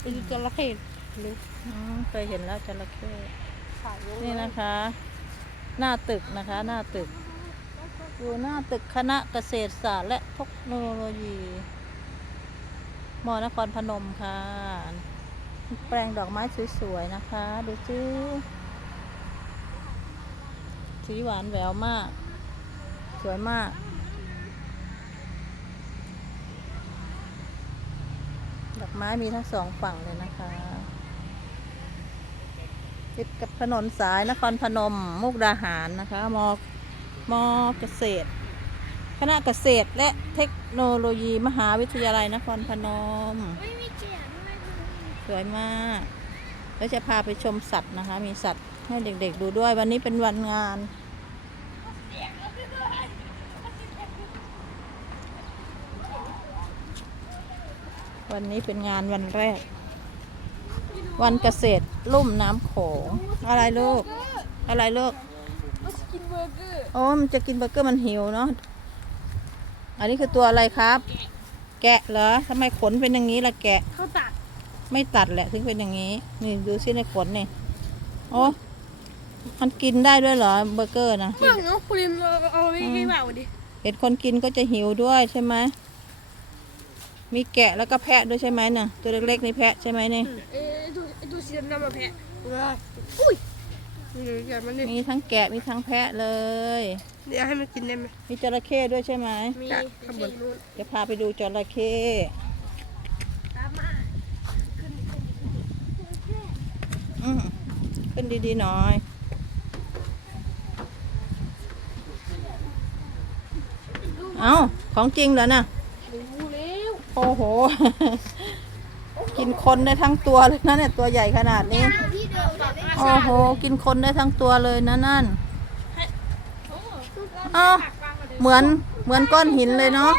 ไปดูจระเข้หรืออืมเคยเห็นแล้วจระเข้ถ่ายรูปนี่นะคะ หน้าตึกนะคะ หน้าตึก อยู่หน้าตึกคณะเกษตรศาสตร์และเทคโนโลยีมอนครพนมค่ะ แปลงดอกไม้สวยๆนะคะ ดูซิสีหวานแหววมาก สวยมาก ดอกไม้มีทั้งสองฝั่งเลยนะคะ ติดกับถนนสายนครพนมมุกดาหารนะคะมอมอเกษตร คณะเกษตรและเทคโนโลยีมหาวิทยาลัยนครพนม ไม่มีเกียร์ด้วยสวยมากแล้วจะพาไปชมสัตว์นะคะ มีสัตว์ให้เด็กๆดูด้วยวันนี้เป็นวันงาน วันนี้เป็นงานวันแรก วันเกษตรลุ่มน้ำโขงอะไรลูก อะไรลูกมากินเบอร์เกอร์โอ้มันจะกินเบอร์เกอร์มันหิวเนาะอันนี้คือตัวอะไรครับ แกะเหรอทำไมขนเป็นอย่างนี้ล่ะแกะ เขาตัดไม่ตัดแหละถึงเป็นอย่างนี้นี่ดูซิในขนนี่โอ้มันกินได้ด้วยเหรอเบอร์เกอร์นะเมื่อเนาะคุณลินเราเอาไม่ไม่เบาดิเห็นคนกินก็จะหิวด้วยใช่ไหม มีแกะแล้วก็แพะด้วยใช่ไหมเนี่ยตัวเล็กๆนี่แพะใช่ไหมนี่เอ้ยตัวไอ้ตัวสีดำๆมาแพะอุ้ยนี่เดี๋ยวมันนี่มีทั้งแกะมีทั้งแพะเลยเดี๋ยวให้มันกินได้ไหมมีจระเข้ด้วยใช่ไหมมีข้างบนนู้นจะพาไปดูจระเข้ตามมาอืมขึ้นดีๆหน่อยเอาของจริงเหรอน่ะรู้แล้ว โอ้โห กินคนได้ทั้งตัวเลยนะเนี่ยตัวใหญ่ขนาดนี้ ที่เดิมเลยโอ้โห กินคนได้ทั้งตัวเลยนะนั่นอ้าวเหมือนเหมือนก้อนหินเลยเนาะ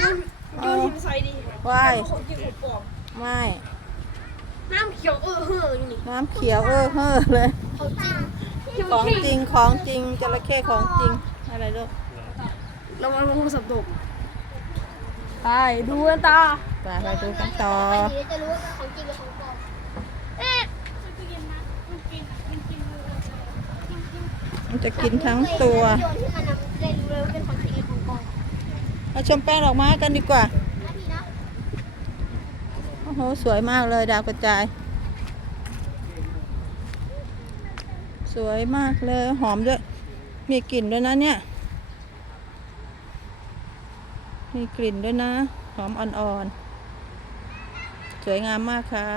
ยืนยืนหินใส่ดิว่ายของจริงของปลอมไม่ น้ำเขียวเออเฮ้ออยู่นี่น้ำเขียวเออเฮ้อเลยของจริงของจริงของจริงจระเข้ของจริง อะไรลูก ระวังโทรศัพท์ตก ไปดูกันตาไปไปดูกันต่อจะรู้ว่าเป็นของจริงหรือของปลอมเอ๊ะมันจะกินทั้งตัวโยนที่มันนำได้รู้เลยว่าเป็นของจริงหรือของปลอมมาชมแป้งดอกไม้กันดีกว่านะพี่นะโอ้โห สวยมากเลยดาวกระจาย สวยมากเลยหอมด้วย มีกลิ่นด้วยนะเนี่ย มีกลิ่นด้วยนะ หอมอ่อนๆ สวยงามมากค่ะ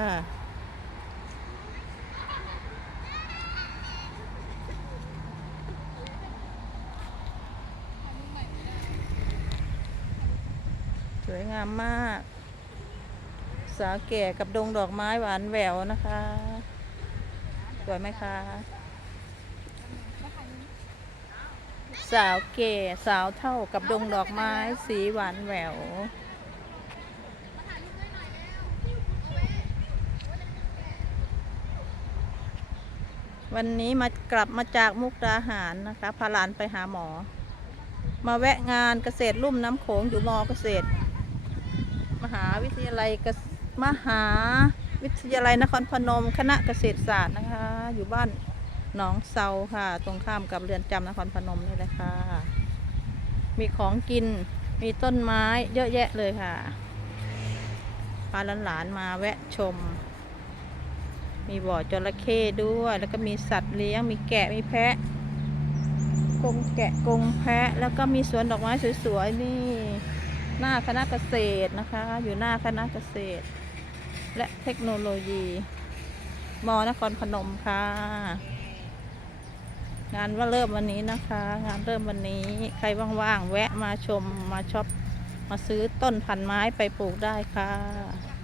สวยงามมาก สาแก่กับดงดอกไม้หวานแหววนะคะ สวยไหมคะ สาวแก่สาวเท่ากับดงดอกไม้สีหวานแหวววันนี้มากลับมาจากมุกดาหารนะคะพาหลานไปหาหมอ มาแวะงานเกษตรลุ่มน้ำโขงอยู่มอเกษตร มหาวิทยาลัยมหาวิทยาลัยนครพนม คณะเกษตรศาสตร์นะคะ อยู่บ้าน หนองเซาค่ะ ตรงข้ามกับเรือนจำนครพนมนี่แหละค่ะ มีของกิน มีต้นไม้เยอะแยะเลยค่ะ พาหลานๆมาแวะชม มีบ่อจระเข้ด้วย แล้วก็มีสัตว์เลี้ยง มีแกะ มีแพะกงแกะกงแพะ แล้วก็มีสวนดอกไม้สวยๆนี่ หน้าคณะเกษตรนะคะ อยู่หน้าคณะเกษตร และเทคโนโลยีมนครพนมค่ะ งานว่าเริ่มวันนี้นะคะ งานเริ่มวันนี้ใครว่างๆแวะมาชมมาช็อปมาซื้อต้นพันไม้ไปปลูกได้ค่ะ